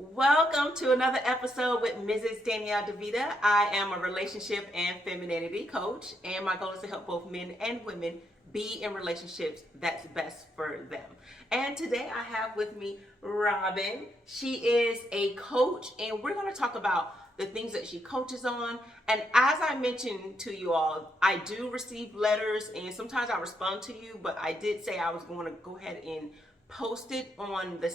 Welcome to another episode with Mrs. Danielle DeVita. I am a relationship and femininity coach, and my goal is to help both men and women be in relationships that's best for them. And today I have with me Robyn. She is a coach, and we're going to talk about the things that she coaches on. And as I mentioned to you all, I do receive letters, and sometimes I respond to you, but I did say I was going to go ahead and post it on the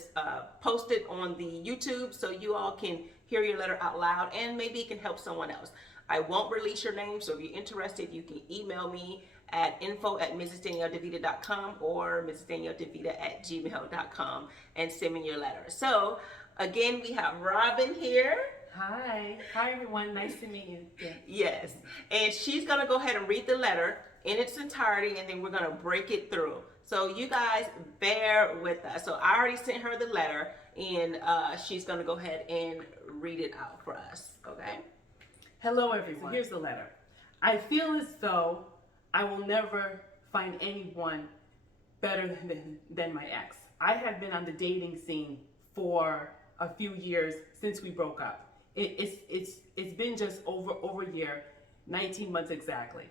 YouTube so you all can hear your letter out loud and maybe it can help someone else. I won't release your name, so if you're interested, you can email me at info@mrsdanielledevita.com or mrsdanielledevita@gmail.com and send me your letter. So again, we have Robyn here. Hi everyone. Nice to meet you. Yeah. Yes, and she's gonna go ahead and read the letter in its entirety, and then we're gonna break it through. So you guys bear with us. So I already sent her the letter, and she's gonna go ahead and read it out for us. Okay. Hello everyone. So here's the letter. I feel as though I will never find anyone better than my ex. I have been on the dating scene for a few years since we broke up. It's been just over a year, 19 months exactly.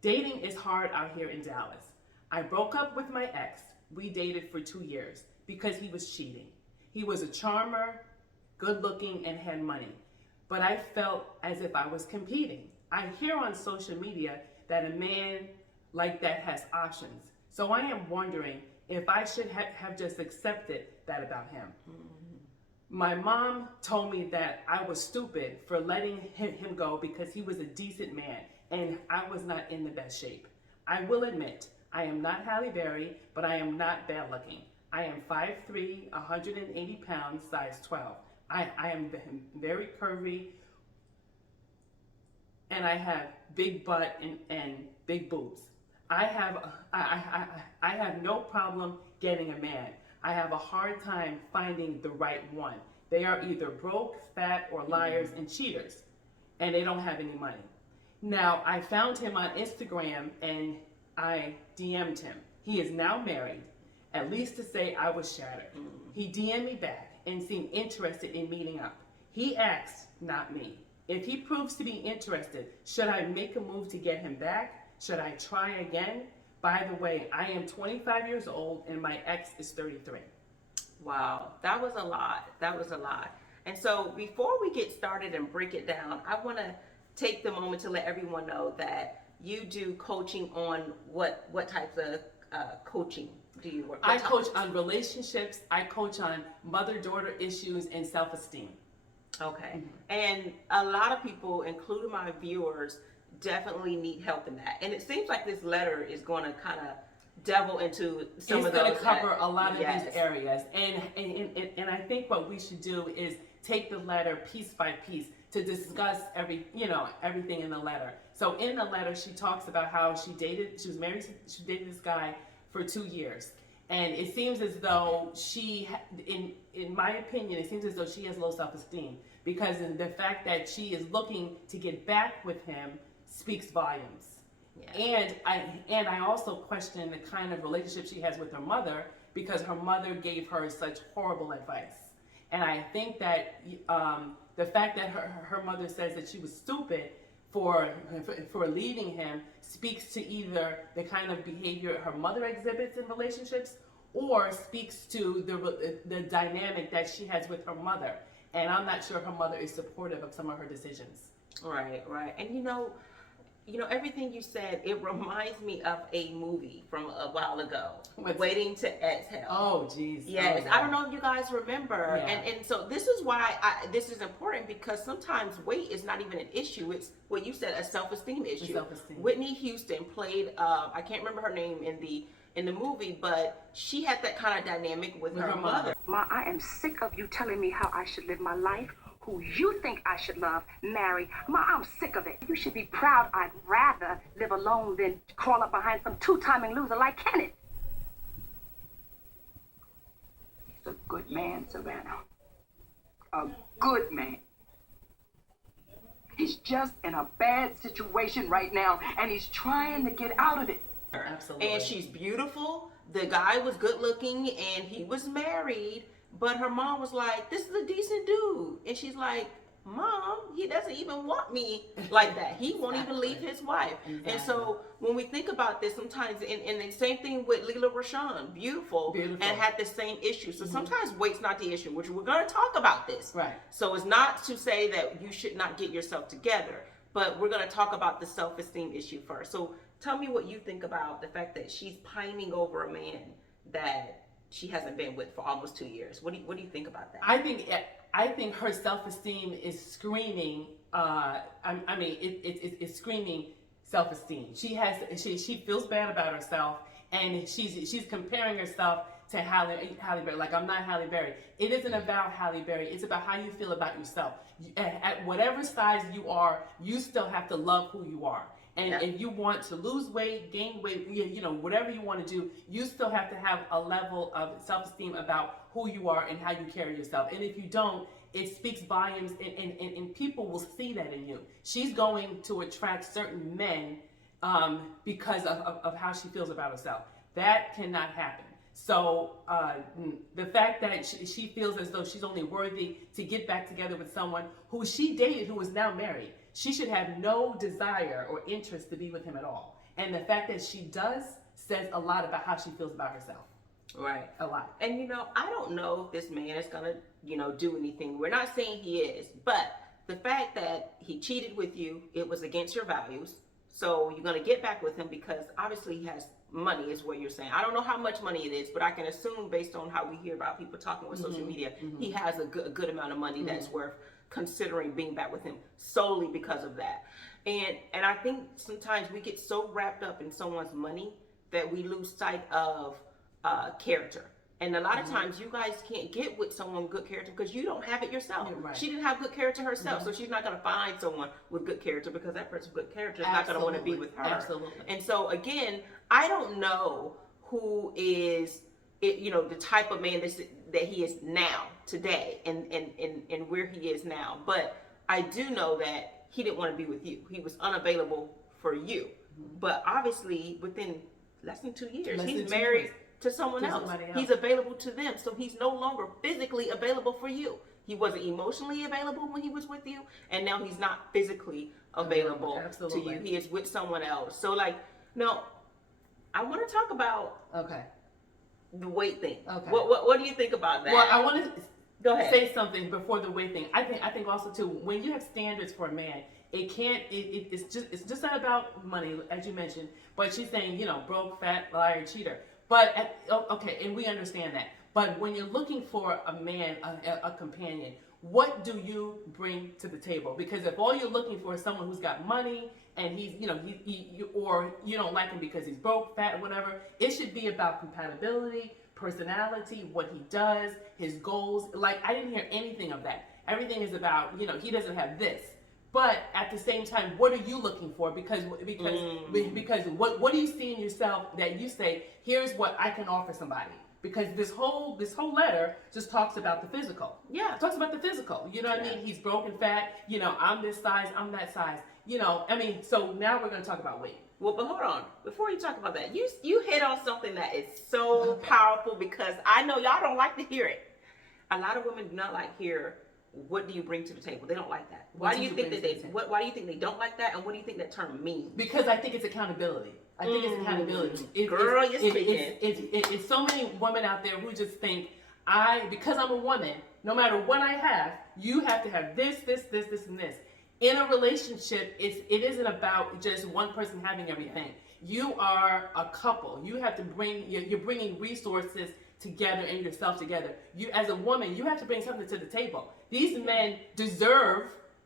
Dating is hard out here in Dallas. I broke up with my ex. We dated for 2 years because he was cheating. He was a charmer, good looking, and had money. But I felt as if I was competing. I hear on social media that a man like that has options. So I am wondering if I should have just accepted that about him. My mom told me that I was stupid for letting him go because he was a decent man and I was not in the best shape. I will admit, I am not Halle Berry, but I am not bad looking. I am 5'3", 180 pounds, size 12. I am very curvy, and I have big butt and big boobs. I have no problem getting a man. I have a hard time finding the right one. They are either broke, fat, or liars and cheaters, and they don't have any money. Now, I found him on Instagram, and I DM'd him. He is now married, at least to say I was shattered. He DM'd me back and seemed interested in meeting up. He asked, not me. If he proves to be interested, should I make a move to get him back? Should I try again? By the way, I am 25 years old and my ex is 33. Wow, that was a lot. That was a lot. And so before we get started and break it down, I want to take the moment to let everyone know that you do coaching on what types of coaching do you work? I coach on relationships. I coach on mother-daughter issues and self-esteem. Okay. And a lot of people, including my viewers, definitely need help in that. And it seems like this letter is going to kind of delve into some of those. It's going to cover a lot of these areas. And I think what we should do is take the letter piece by piece to discuss everything in the letter. So in the letter, she talks about how she dated this guy for 2 years. And it seems as though in my opinion, it seems as though she has low self-esteem because the fact that she is looking to get back with him speaks volumes. Yeah. And I also question the kind of relationship she has with her mother because her mother gave her such horrible advice. And I think that the fact that her mother says that she was stupid for leaving him speaks to either the kind of behavior her mother exhibits in relationships or speaks to the dynamic that she has with her mother. And I'm not sure her mother is supportive of some of her decisions. Right. And you know, everything you said, it reminds me of a movie from a while ago, Waiting to Exhale. Oh, geez. Yes, oh, yeah. I don't know if you guys remember. Yeah. And so this is why this is important because sometimes weight is not even an issue. It's what you said, a self-esteem issue. Self-esteem. Whitney Houston played, I can't remember her name in the movie, but she had that kind of dynamic with her mother. Ma, I am sick of you telling me how I should live my life, who you think I should love, marry. Ma, I'm sick of it. You should be proud. I'd rather live alone than crawl up behind some two-timing loser like Kenneth. He's a good man, Savannah. A good man. He's just in a bad situation right now, and he's trying to get out of it. Absolutely. And she's beautiful. The guy was good looking, and he was married. But her mom was like, this is a decent dude. And she's like, Mom, he doesn't even want me like that. He won't even leave his wife. Exactly. And so when we think about this, sometimes, and the same thing with Leela Rashawn, beautiful, and had the same issue. So sometimes weight's not the issue, which we're going to talk about this. Right. So it's not to say that you should not get yourself together, but we're going to talk about the self-esteem issue first. So tell me what you think about the fact that she's pining over a man that she hasn't been with for almost 2 years. What do you think about that? I think her self-esteem is screaming. It's screaming self-esteem. She feels bad about herself, and she's comparing herself to Halle Berry. Like, I'm not Halle Berry. It isn't about Halle Berry. It's about how you feel about yourself. At whatever size you are, you still have to love who you are. And if you want to lose weight, gain weight, whatever you want to do, you still have to have a level of self-esteem about who you are and how you carry yourself. And if you don't, it speaks volumes, and people will see that in you. She's going to attract certain men because of how she feels about herself. That cannot happen. So the fact that she feels as though she's only worthy to get back together with someone who she dated, who is now married, she should have no desire or interest to be with him at all. And the fact that she does says a lot about how she feels about herself. Right. A lot. And I don't know if this man is gonna, do anything. We're not saying he is, but the fact that he cheated with you, it was against your values. So you're gonna get back with him because obviously he has money, is what you're saying. I don't know how much money it is, but I can assume based on how we hear about people talking with social media, he has a good amount of money that's worth considering being back with him solely because of that. And I think sometimes we get so wrapped up in someone's money that we lose sight of character. And a lot of times you guys can't get with someone with good character because you don't have it yourself. Right. She didn't have good character herself, so she's not going to find someone with good character because that person with good character is not going to want to be with her. Absolutely. And so again, I don't know who is, the type of man that he is now, today, and where he is now. But I do know that he didn't want to be with you. He was unavailable for you. But obviously, within less than 2 years, he's married to someone else. He's available to them. So he's no longer physically available for you. He wasn't emotionally available when he was with you, and now he's not physically available to you. He is with someone else. So no, I want to talk about the weight thing. Okay. What do you think about that? Well, I want to go ahead. Say something before the weight thing. I think also too, when you have standards for a man, it's just not about money, as you mentioned. But she's saying, broke, fat, liar, cheater. But and we understand that. But when you're looking for a man, a companion, what do you bring to the table? Because if all you're looking for is someone who's got money and he's, or you don't like him because he's broke, fat, whatever, it should be about compatibility, personality, what he does, his goals. Like, I didn't hear anything of that. Everything is about, he doesn't have this. But at the same time, what are you looking for? Because what do you see in yourself that you say, here's what I can offer somebody? Because this whole letter just talks about the physical. Yeah. It talks about the physical. You know what I mean? He's broken, fat, I'm this size, I'm that size. So now we're going to talk about weight. Well, but hold on. Before you talk about that, you hit on something that is so powerful, because I know y'all don't like to hear it. A lot of women do not like to hear, what do you bring to the table? They don't like that. Why do you think they don't like that, and what do you think that term means? Because I think it's accountability. I think it's accountability. Girl, you're speaking. It's so many women out there who just think, because I'm a woman, no matter what I have, you have to have this, and this. In a relationship, it isn't about just one person having everything. You are a couple. You have to you're bringing resources together and yourself together. You, as a woman, you have to bring something to the table. These men deserve,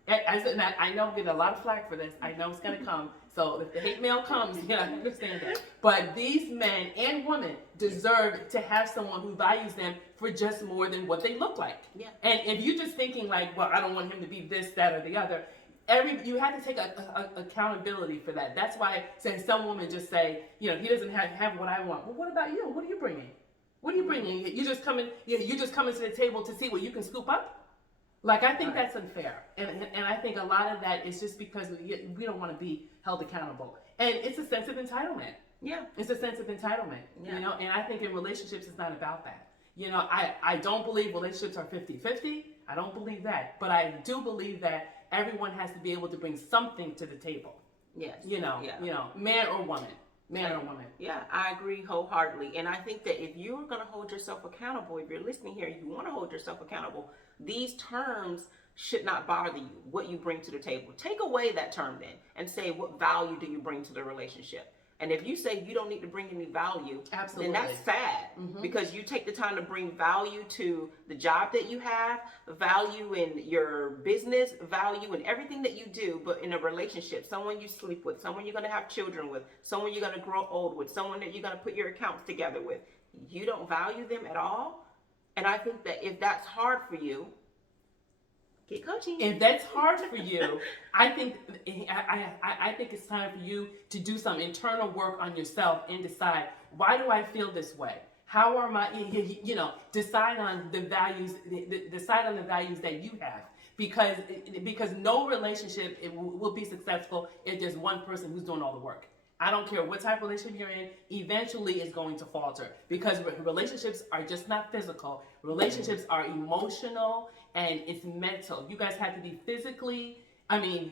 I know I'm getting a lot of flack for this. I know it's going to come. So if the hate mail comes, I understand that. But these men and women deserve to have someone who values them for just more than what they look like. Yeah. And if you're just thinking like, well, I don't want him to be this, that, or the other, you have to take accountability for that. That's why some women just say, he doesn't have what I want. Well, what about you? What are you bringing? What are you bringing? You just coming to the table to see what you can scoop up? Like, I think that's unfair. And I think a lot of that is just because we don't want to be held accountable. And it's a sense of entitlement. Yeah. It's a sense of entitlement, and I think in relationships it's not about that. I don't believe relationships are 50-50. I don't believe that. But I do believe that everyone has to be able to bring something to the table. Yes. Man or woman. Man or woman. Yeah, I agree wholeheartedly. And I think that if you're going to hold yourself accountable, if you're listening here, you want to hold yourself accountable, these terms should not bother you, what you bring to the table. Take away that term then and say, what value do you bring to the relationship? And if you say you don't need to bring any value, absolutely, then that's sad, because you take the time to bring value to the job that you have, value in your business, value in everything that you do, but in a relationship, someone you sleep with, someone you're going to have children with, someone you're going to grow old with, someone that you're going to put your accounts together with, you don't value them at all. And I think that if that's hard for you, get coaching. If that's hard for you, I think it's time for you to do some internal work on yourself and decide, why do I feel this way? How are my, decide on the values that you have, because no relationship will be successful if there's one person who's doing all the work. I don't care what type of relationship you're in, eventually it's going to falter, because relationships are just not physical. Relationships are emotional and it's mental. You guys have to be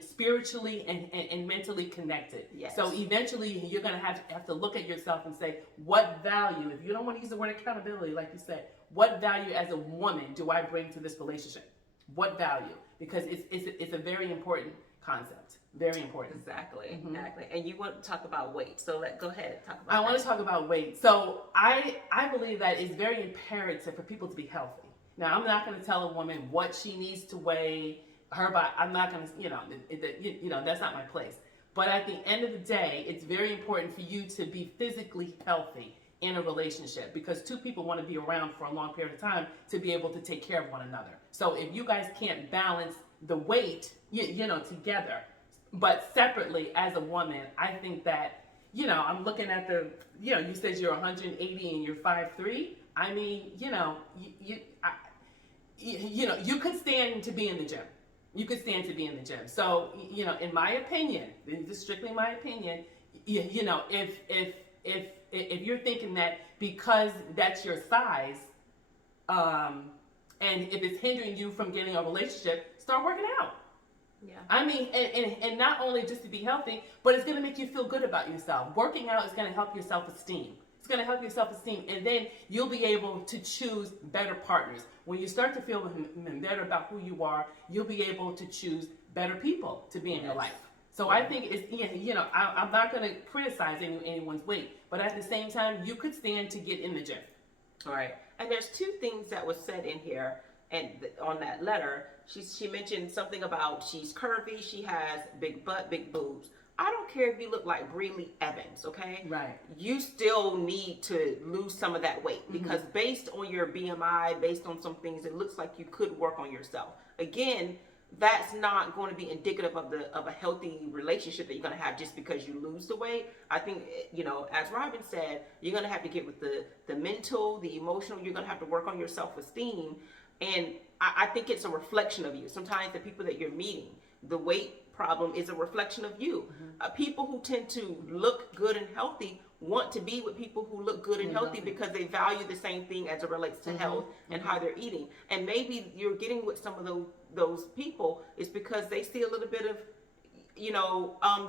spiritually and mentally connected. Yes. So eventually you're going to have to look at yourself and say, what value, if you don't want to use the word accountability, like you said, what value as a woman do I bring to this relationship? What value? Because it's a very important concept. Very important. Exactly. And you want to talk about weight, so go ahead and talk about I want to talk about weight. So I believe that it's very imperative for people to be healthy. Now, I'm not going to tell a woman what she needs to weigh, her body. I'm not going to, that's not my place. But at the end of the day, it's very important for you to be physically healthy in a relationship, because two people want to be around for a long period of time to be able to take care of one another. So if you guys can't balance the weight, together, but separately as a woman, I think that, I'm looking at you said you're 180 and you're 5'3". I mean, you could stand to be in the gym. You could stand to be in the gym. So, in my opinion, this is strictly my opinion, if you're thinking that because that's your size, and if it's hindering you from getting a relationship, start working out. Yeah. I mean, and not only just to be healthy, but it's going to make you feel good about yourself. Working out is going to help your self-esteem. It's going to help your self-esteem, and then you'll be able to choose better partners. When you start to feel better about who you are, you'll be able to choose better people to be in your life. So I think I'm not going to criticize anyone's weight, but at the same time, you could stand to get in the gym. All right. And there's two things that was said in here, and on that letter, she mentioned something about she's curvy, she has big butt, big boobs. I don't care if you look like Breely Evans, okay? Right. You still need to lose some of that weight, because based on your BMI, based on some things, it looks like you could work on yourself. Again, that's not going to be indicative of a healthy relationship that you're going to have just because you lose the weight. I think, as Robyn said, you're going to have to get with the mental, the emotional. You're going to have to work on your self-esteem. And I think it's a reflection of you. Sometimes the people that you're meeting, the weight problem is a reflection of you. People who tend to look good and healthy want to be with people who look good and healthy because they value the same thing as it relates to health and how they're eating. And maybe you're getting with some of those people is because they see a little bit of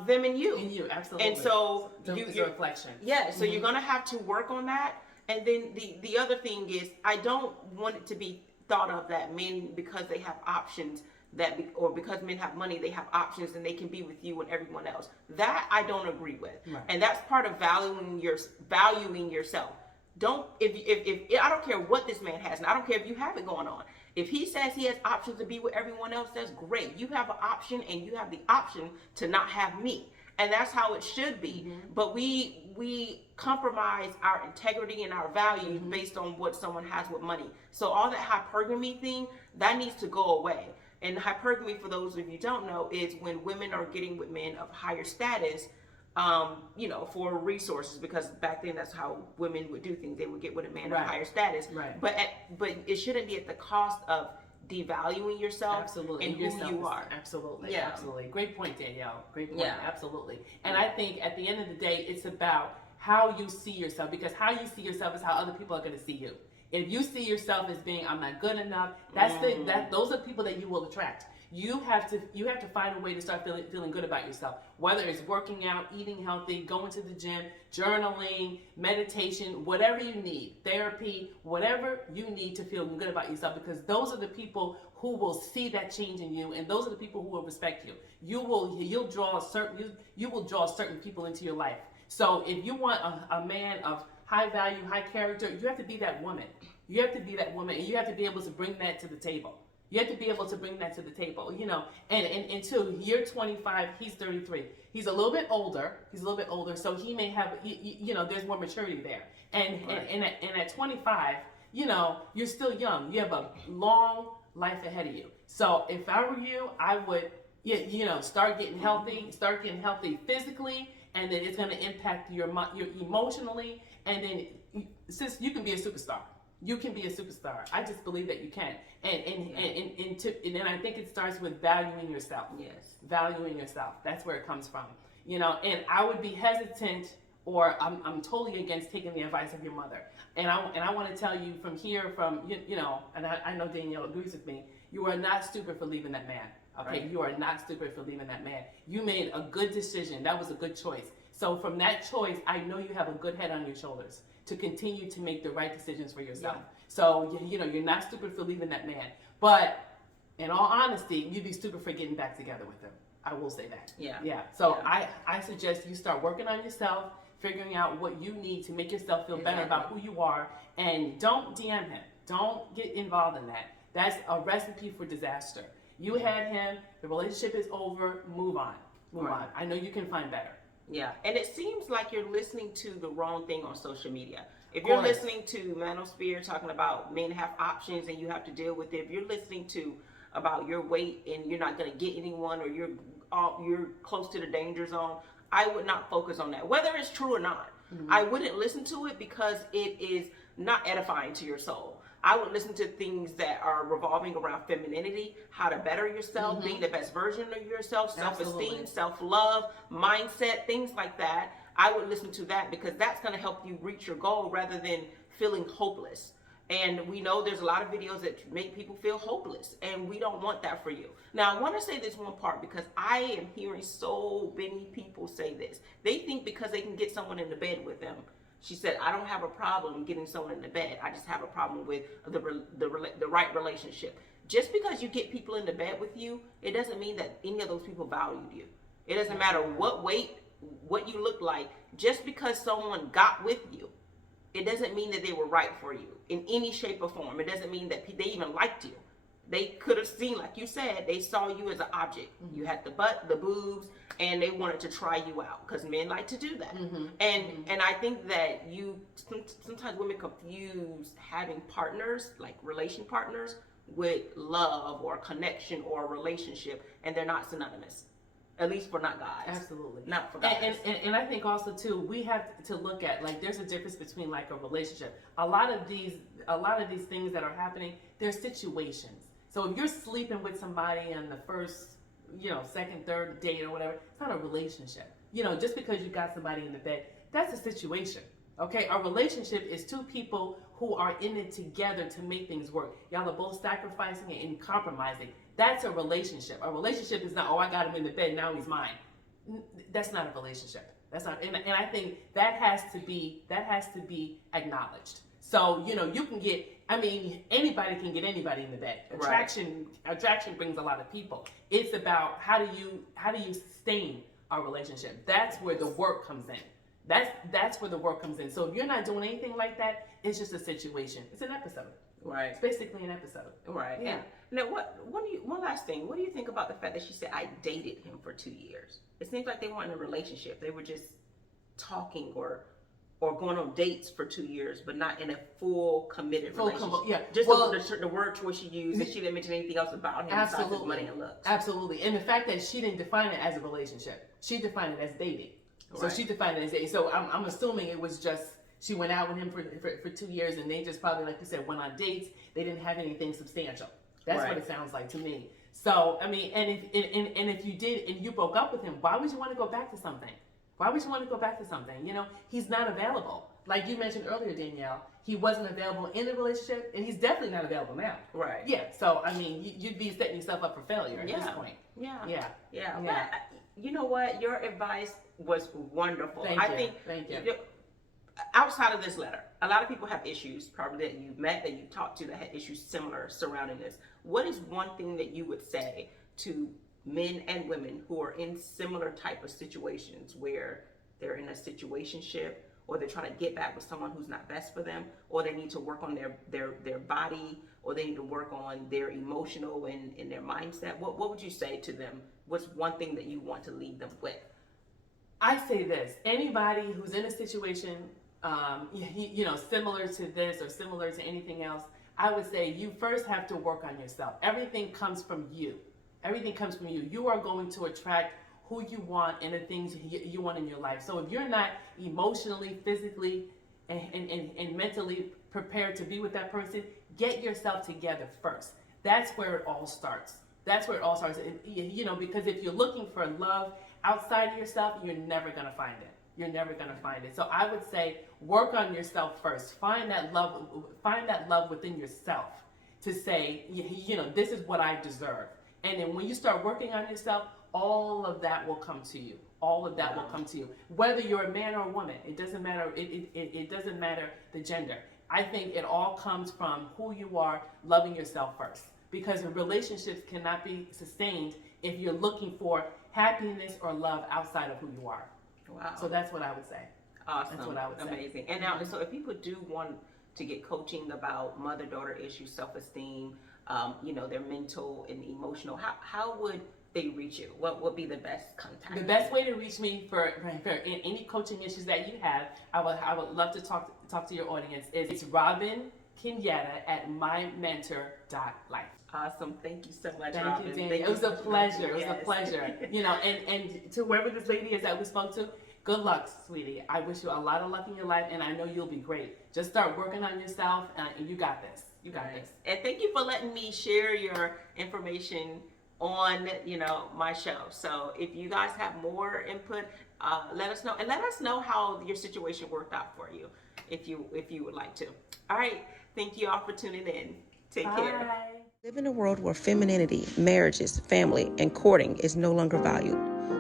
them in you. In you, absolutely. And so it's a reflection. Yeah, so you're gonna have to work on that. And then the other thing is, I don't want it to be thought of that men, because they have options, or because men have money, they have options and they can be with you and everyone else. That I don't agree with. Right. And that's part of valuing yourself. If I don't care what this man has, and I don't care if you have it going on. If he says he has options to be with everyone else, that's great. You have an option, and you have the option to not have me. And that's how it should be. But we compromise our integrity and our values based on what someone has with money. So all that hypergamy thing, that needs to go away. And hypergamy, for those of you who don't know, is when women are getting with men of higher status, for resources, because back then that's how women would do things. They would get with a man of higher status. Right. But it shouldn't be at the cost of devaluing yourself. Absolutely. And who you are. Absolutely. Yeah. Absolutely. Great point, Danielle. Great point. Yeah. Absolutely. And I think at the end of the day, it's about how you see yourself, because how you see yourself is how other people are going to see you. If you see yourself as being, I'm not good enough, those are people that you will attract. You have to find a way to start feeling good about yourself. Whether it's working out, eating healthy, going to the gym, journaling, meditation, whatever you need, therapy, whatever you need to feel good about yourself, because those are the people who will see that change in you, and those are the people who will respect you. You will draw certain people into your life. So if you want a man of high value, high character, you have to be that woman. You have to be that woman, and you have to be able to bring that to the table. You have to be able to bring that to the table, and two, you're 25, he's 33. He's a little bit older, so he may have, there's more maturity there. And at 25, you're still young. You have a long life ahead of you. So if I were you, I would, start getting healthy physically, and then it's going to impact your emotionally, and then since you can be a superstar. You can be a superstar. I just believe that you can. And then I think it starts with valuing yourself. Yes. Valuing yourself. That's where it comes from. And I would be hesitant, or I'm totally against taking the advice of your mother. And I want to tell you from here, and I know Danielle agrees with me, you are not stupid for leaving that man. Okay? Right. You are not stupid for leaving that man. You made a good decision. That was a good choice. So from that choice, I know you have a good head on your shoulders to continue to make the right decisions for yourself. Yeah. So, you're not stupid for leaving that man. But in all honesty, you'd be stupid for getting back together with him. I will say that. Yeah. So yeah. I suggest you start working on yourself, figuring out what you need to make yourself feel better about who you are, and don't DM him. Don't get involved in that. That's a recipe for disaster. You had him, the relationship is over, move on. Move on. I know you can find better. Yeah, and it seems like you're listening to the wrong thing on social media. If you're listening to Manosphere talking about men have options and you have to deal with it, if you're listening to about your weight and you're not going to get anyone, or you're close to the danger zone, I would not focus on that, whether it's true or not. Mm-hmm. I wouldn't listen to it because it is not edifying to your soul. I would listen to things that are revolving around femininity, how to better yourself, being the best version of yourself, self-esteem, self-love, mindset, things like that. I would listen to that because that's going to help you reach your goal rather than feeling hopeless. And we know there's a lot of videos that make people feel hopeless, and we don't want that for you. Now, I want to say this one part because I am hearing so many people say this. They think because they can get someone in the bed with them. She said, I don't have a problem getting someone in the bed. I just have a problem with the right relationship. Just because you get people in the bed with you, it doesn't mean that any of those people valued you. It doesn't matter what weight, what you look like. Just because someone got with you, it doesn't mean that they were right for you in any shape or form. It doesn't mean that they even liked you. They could have seen, like you said, they saw you as an object. You had the butt, the boobs, and they wanted to try you out because men like to do that. And I think that sometimes women confuse having partners, like relation partners, with love or connection or relationship, and they're not synonymous. At least for not guys. Absolutely. Not for guys. And I think also too, we have to look at, like, there's a difference between like a relationship. A lot of these things that are happening, they're situations. So if you're sleeping with somebody on the first, second, third date or whatever, it's not a relationship. Just because you got somebody in the bed, that's a situation. Okay, a relationship is two people who are in it together to make things work. Y'all are both sacrificing and compromising. That's a relationship. A relationship is not, I got him in the bed, now he's mine. That's not a relationship. That's not, and I think that has to be acknowledged. So, you can get, anybody can get anybody in the bed. Attraction brings a lot of people. It's about how do you sustain a relationship? That's where the work comes in. That's where the work comes in. So if you're not doing anything like that, it's just a situation. It's an episode. Right. It's basically an episode. Right. Yeah. And now, one last thing. What do you think about the fact that she said, I dated him for 2 years? It seems like they weren't in a relationship. They were just talking or going on dates for 2 years, but not in a full committed relationship. Just the word choice she used, and she didn't mention anything else about him besides his money and looks. Absolutely. And the fact that she didn't define it as a relationship. She defined it as dating. So she defined it as dating. So I'm assuming it was just, she went out with him for 2 years, and they just probably, like you said, went on dates. They didn't have anything substantial. That's what it sounds like to me. So, and if you did, and you broke up with him, why would you want to go back to something? Why would you want to go back to something? He's not available. like you mentioned earlier, Danielle, he wasn't available in the relationship, and he's definitely not available now. Right. Yeah. So I mean, you'd be setting yourself up for failure at this point. Yeah. But you know what? Your advice was wonderful. Thank you. Outside of this letter, a lot of people have issues, probably that you met, that you talked to, that had issues similar surrounding this. What is one thing that you would say to men and women who are in similar type of situations, where they're in a situationship, or they're trying to get back with someone who's not best for them, or they need to work on their body, or they need to work on their emotional and their mindset? What would you say to them? What's one thing that you want to leave them with? I say this: anybody who's in a situation, similar to this or similar to anything else, I would say you first have to work on yourself. Everything comes from you. Everything comes from you. You are going to attract who you want and the things you want in your life. So if you're not emotionally, physically, and mentally prepared to be with that person, get yourself together first. That's where it all starts. Because if you're looking for love outside of yourself, you're never going to find it. So I would say work on yourself first. Find that love within yourself to say, this is what I deserve. And then when you start working on yourself, all of that will come to you. Will come to you. Whether you're a man or a woman, it doesn't matter. It doesn't matter the gender. I think it all comes from who you are, loving yourself first. Because relationships cannot be sustained if you're looking for happiness or love outside of who you are. Wow. So that's what I would say. Awesome. That's what I would say. Amazing. And now, so if people do want to get coaching about mother-daughter issues, self-esteem, their mental and emotional, how would they reach you? What would be the best contact? The best way to reach me for any coaching issues that you have, I would love to talk to your audience. It's Robyn Kenyetta at mymentor.life. Awesome. Thank you so much, Thank Robyn. you, Danny. It was a pleasure. It was a pleasure. And to whoever this lady is that we spoke to, good luck, sweetie. I wish you a lot of luck in your life, and I know you'll be great. Just start working on yourself, and you got this. You got this. And thank you for letting me share your information on my show. So if you guys have more input, let us know, and let us know how your situation worked out for you, if you would like to. All right, thank you all for tuning in. Take care. We live in a world where femininity, marriages, family, and courting is no longer valued.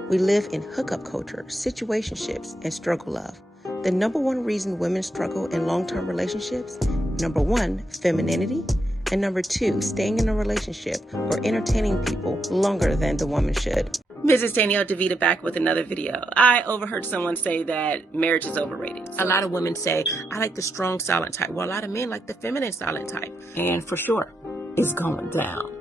We live in hookup culture, situationships, and struggle love. The number one reason women struggle in long-term relationships: number one, femininity, and number two, staying in a relationship or entertaining people longer than the woman should. Mrs. Danielle DeVita back with another video. I overheard someone say that marriage is overrated. A lot of women say, I like the strong, silent type. Well, a lot of men like the feminine, silent type. And for sure, it's going down.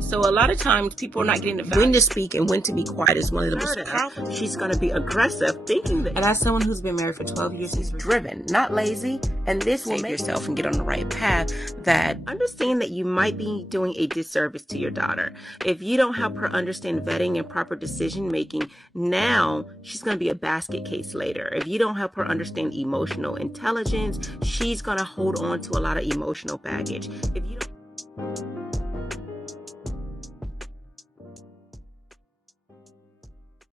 So a lot of times people are not getting the value. When to speak and when to be quiet is one of the most powerful. She's going to be aggressive, thinking that. And as someone who's been married for 12 years, she's driven, not lazy. And this will make yourself and get on the right path. That understand that you might be doing a disservice to your daughter if you don't help her understand vetting and proper decision making. Now she's going to be a basket case later. If you don't help her understand emotional intelligence, she's going to hold on to a lot of emotional baggage. If you don't